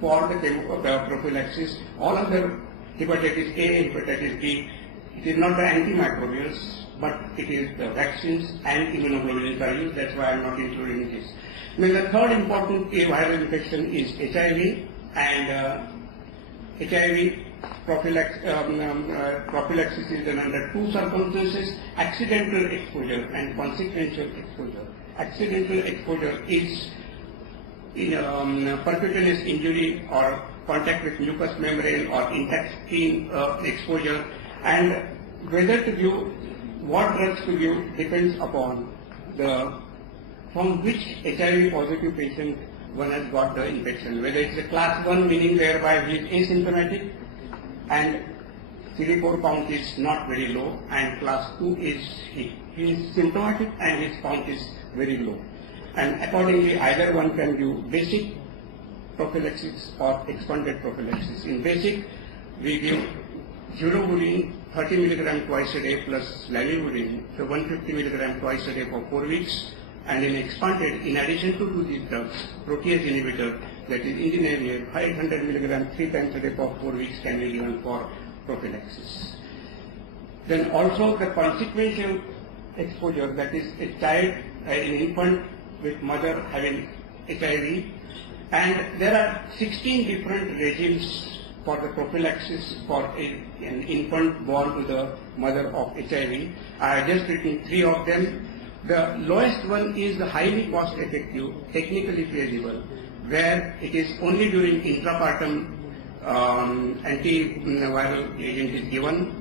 for the prophylaxis. All other hepatitis A, hepatitis B, it is not the antimicrobials, but it is the vaccines and immunoglobulins are used. That's why I am not including this. Then the third important viral infection is HIV, and HIV prophylaxis is done under two circumstances: accidental exposure and consequential exposure. Accidental exposure is in percutaneous injury or contact with mucous membrane or intestine exposure, and whether to give, what drugs to give depends upon from which HIV positive patient one has got the infection. Whether it's a class 1, meaning thereby he is asymptomatic and CD4 count is not very low, and class 2 is he is symptomatic and his count is very low. And accordingly, either one can do basic prophylaxis or expanded prophylaxis. In basic, we give Jurovulin 30 mg twice a day plus Lamivudine, so 150 mg twice a day for 4 weeks. And in expanded, in addition to these drugs, protease inhibitor, that is Indinavir, 500 mg 3 times a day for 4 weeks can be given for prophylaxis. Then also the consequential exposure, that is a child, an infant with mother having HIV, and there are 16 different regimes for the prophylaxis for an infant born to the mother of HIV. I have just written 3 of them. The lowest one is the highly cost effective, technically feasible, where it is only during intrapartum antiviral agent is given,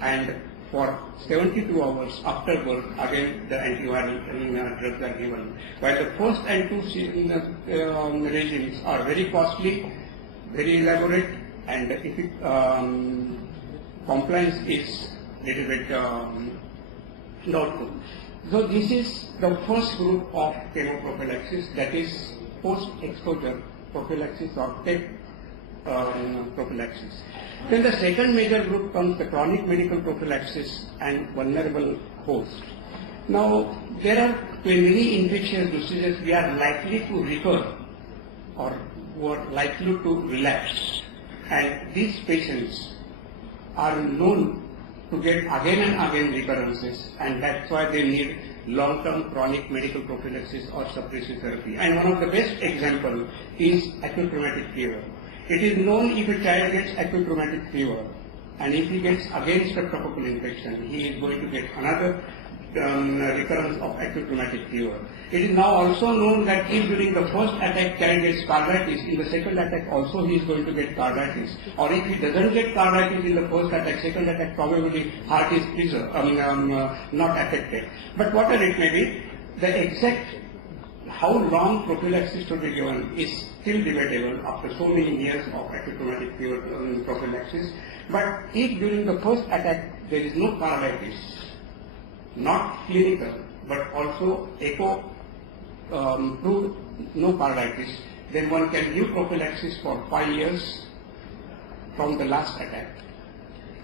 and for 72 hours after birth, again the antiviral drugs are given. While the first and 2 regimes are very costly, very elaborate, and if it, compliance is little bit doubtful. So this is the first group of chemoprophylaxis, that is post-exposure prophylaxis or PEP prophylaxis. Then the second major group comes the chronic medical prophylaxis and vulnerable host. Now there are many infectious diseases we are likely to recur or who are likely to relapse, and these patients are known to get again and again recurrences, and that's why they need long-term chronic medical prophylaxis or suppressive therapy. And one of the best example is acute rheumatic fever. It is known if a child gets acute rheumatic fever and if he gets again streptococcal infection, he is going to get another recurrence of acute rheumatic fever. It is now also known that if during the first attack child gets carditis, in the second attack also he is going to get carditis. Or if he doesn't get carditis in the first attack, second attack probably heart is not affected. But whatever it may be, the exact how long prophylaxis should be given is still debatable after so many years of acute rheumatic fever prophylaxis. But if during the first attack there is no carditis, not clinical, but also echo proved no carditis, then one can give prophylaxis for 5 years from the last attack.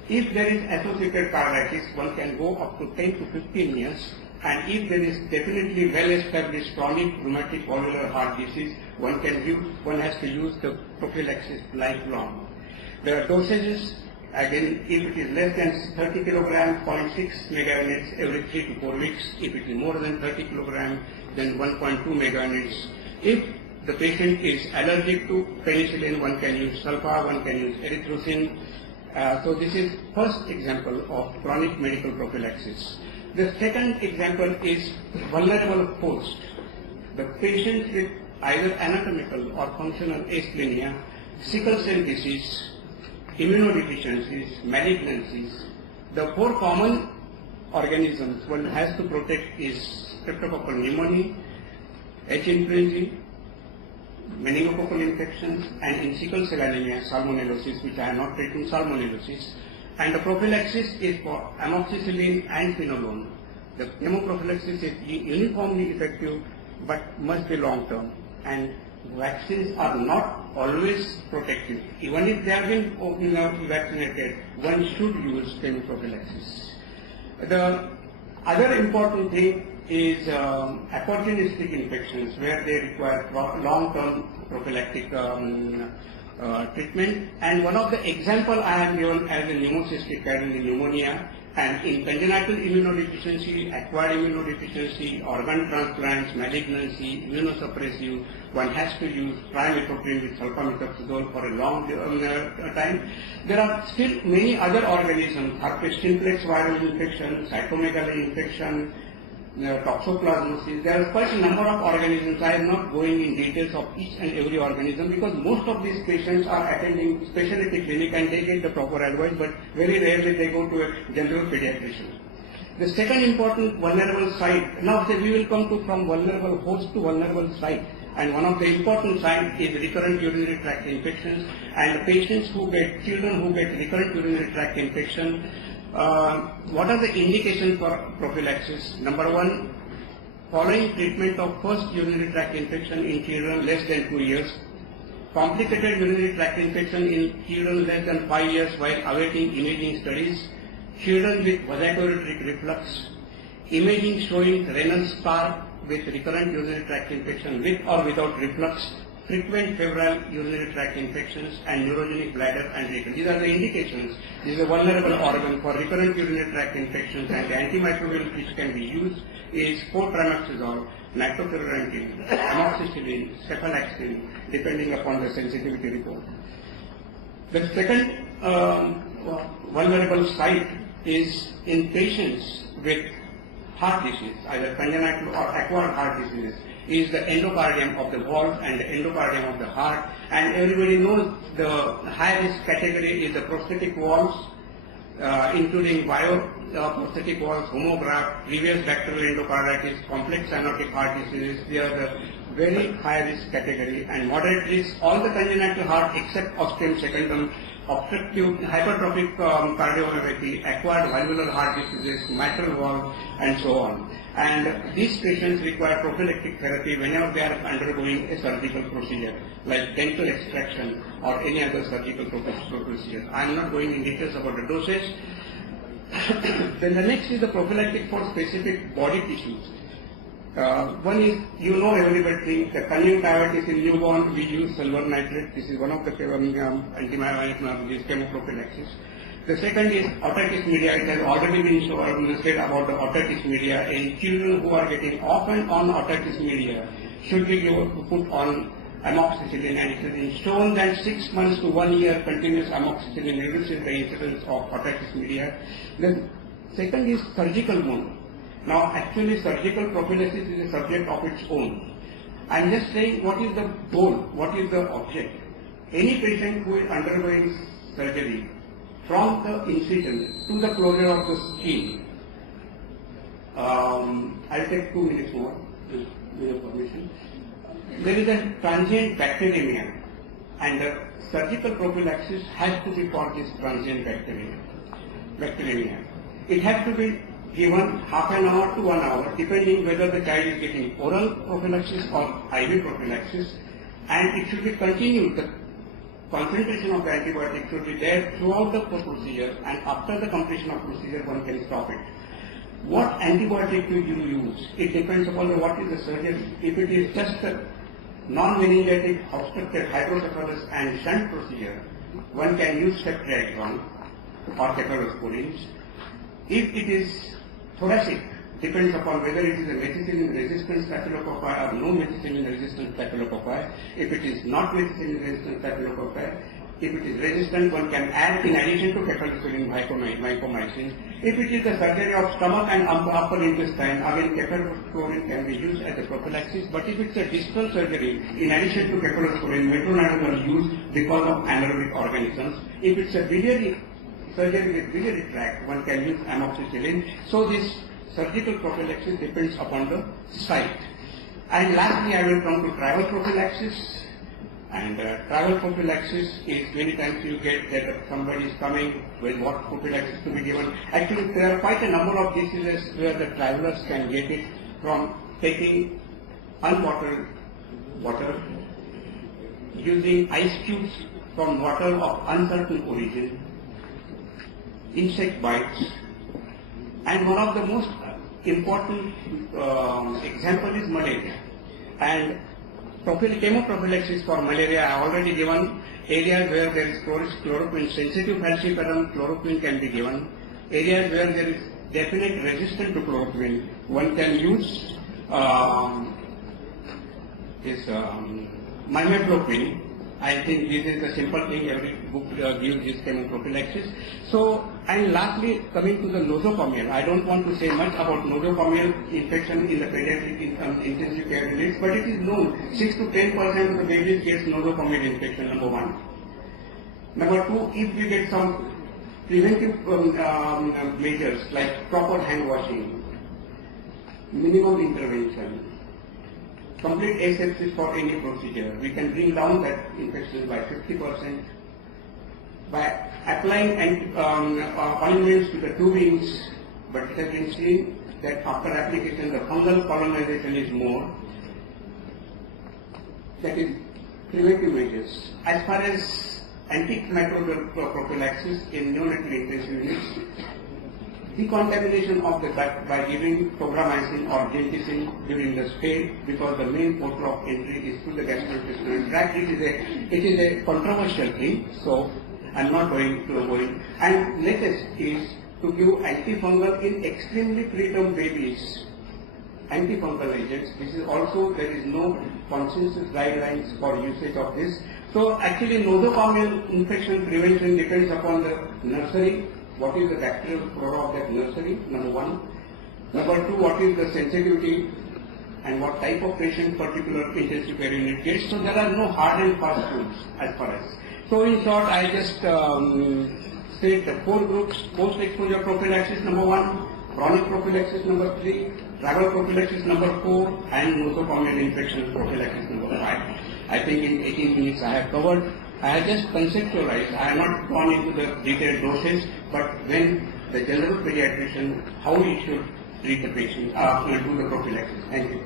If there is associated carditis, one can go up to 10 to 15 years, and if there is definitely well-established chronic rheumatic valvular heart disease, one has to use the prophylaxis lifelong. The dosages, again, if it is less than 30 kg, 0.6 megaunits every 3 to 4 weeks. If it is more than 30 kg, then 1.2 megaunits. If the patient is allergic to penicillin, one can use sulfa, one can use erythrocin. So this is first example of chronic medical prophylaxis. The second example is vulnerable host. The patients with either anatomical or functional asthenia, sickle cell disease, immunodeficiencies, malignancies. The 4 common organisms one has to protect is streptococcal pneumonia, H. influenzae, meningococcal infections, and in sickle cell anemia, salmonellosis, which I have not written salmonellosis. And the prophylaxis is for amoxicillin and quinolone. The chemoprophylaxis is uniformly effective but must be long term, and vaccines are not always protective. Even if they have been vaccinated, one should use chemoprophylaxis. The other important thing is opportunistic infections where they require long-term prophylactic treatment. And one of the example I have given as a pneumocystic pneumonia, and in congenital immunodeficiency, acquired immunodeficiency, organ transplants, malignancy, immunosuppressive, one has to use trimethoprim with sulfamethoxazole for a long time. There are still many other organisms, herpes simplex viral infection, cytomegalovirus infection, toxoplasmosis. There are quite a number of organisms. I am not going in details of each and every organism because most of these patients are attending specialty clinic and they get the proper advice, but very rarely they go to a general pediatrician. The second important vulnerable site, now we will come to from vulnerable host to vulnerable site, and one of the important sites is recurrent urinary tract infections, and patients who get, children who get recurrent urinary tract infection. What are the indications for prophylaxis? Number one, following treatment of first urinary tract infection in children less than 2 years, complicated urinary tract infection in children less than 5 years while awaiting imaging studies, children with vascular reflux, imaging showing renal scar with recurrent urinary tract infection with or without reflux, frequent febrile urinary tract infections, and neurogenic bladder and rectal. These are the indications. This is a vulnerable organ for recurrent urinary tract infections, and the antimicrobial which can be used is 4-trimoxazole, nitrochlorantine, amoxicillin, cephalaxin, depending upon the sensitivity report. The second vulnerable site is in patients with heart disease, either congenital or acquired heart diseases, is the endocardium of the valve and the endocardium of the heart. And everybody knows the high-risk category is the prosthetic valves, including prosthetic valves, homograft, previous bacterial endocarditis, complex cyanotic heart diseases. They are the very high-risk category. And moderate risk, all the congenital heart except ostium secundum, obstructive hypertrophic cardiomyopathy, acquired valvular heart diseases, mitral valve, and so on. And these patients require prophylactic therapy whenever they are undergoing a surgical procedure, like dental extraction or any other surgical procedure. I am not going in details about the dosage. Then the next is the prophylactic for specific body tissues. One is, everybody, the conjunctivitis in newborn, we use silver nitrate. This is one of the antibiotics, chemoprophylaxis. The second is otitis media. It has already been said about the otitis media. In children who are getting off and on otitis media, should be put on amoxicillin, and it has been shown that 6 months to 1 year continuous amoxicillin reduces the incidence of otitis media. The second is surgical wound. Now, actually, surgical prophylaxis is a subject of its own. I am just saying what is the goal, what is the object. Any patient who is undergoing surgery, from the incision to the closure of the skin, I'll take 2 minutes more, with your permission. There is a transient bacteremia, and the surgical prophylaxis has to be for this transient bacteremia. It has to be given half an hour to 1 hour, depending whether the child is getting oral prophylaxis or IV prophylaxis, and it should be continued. The concentration of the antibiotic should be there throughout the procedure, and after the completion of procedure, one can stop it. What antibiotic do you use? It depends upon what is the surgery. If it is just a non-meningitic obstructed hydrocephalus and shunt procedure, one can use ceftriaxone or cephalosporins. If it is thoracic, depends upon whether it is a methicillin-resistant staphylococci or no methicillin-resistant staphylococci. If it is not methicillin-resistant staphylococci, if it is resistant, one can add in addition to cephalosporin mincomycin. If it is the surgery of stomach and upper intestine, again cephalosporin can be used as a prophylaxis. But if it's a distal surgery, in addition to cephalosporin, metronidazole is used because of anaerobic organisms. If it's a biliary surgery with biliary tract, one can use amoxicillin. So this surgical prophylaxis depends upon the site. And lastly, I will come to travel prophylaxis. And travel prophylaxis is many times you get that somebody is coming with what prophylaxis to be given. Actually, there are quite a number of diseases where the travelers can get it from taking unbottled water, using ice cubes from water of uncertain origin, insect bites, and one of the most important example is malaria. And chemoprophylaxis for malaria I already given. Areas where there is chloroquine sensitive falciparum, chloroquine can be given. Areas where there is definite resistance to chloroquine, one can use mimethylpropyl. I think this is a simple thing, every book gives this chemoprophylaxis. So, and lastly, coming to the nosocomial, I don't want to say much about nosocomial infection in the pediatric intensive care units, but it is known 6 to 10% of the babies get nosocomial infection, number one. Number two, if we get some preventive measures like proper hand washing, minimum intervention, complete asepsis for any procedure, we can bring down that infection by 50%. By applying ointments to the tubings, but it has been seen that after application the fungal colonization is more. That is preventive measures. As far as antimicrobial prophylaxis in neonatal intensive units, decontamination of the gut by giving tobramycin or genticin during the stay, because the main port of entry is through the gastrointestinal tract. It is a controversial thing, so I am not going to avoid. And latest is to give antifungal in extremely preterm babies. Antifungal agents. This is also, there is no consensus guidelines for usage of this. So actually nosocomial infection prevention depends upon the nursery. What is the bacterial flora of that nursery, number one. Number two, what is the sensitivity and what type of patient particular intensive care unit gets. So there are no hard and fast rules as far as. So in short, I just state the 4 groups: post-exposure prophylaxis number 1, chronic prophylaxis number 3, travel prophylaxis number 4, and nosocomial infection prophylaxis number 5. I think in 18 minutes I have covered. I have just conceptualized. I have not gone into the detailed doses, but when the general pediatrician, how he should treat the patient, do the prophylaxis. Thank you.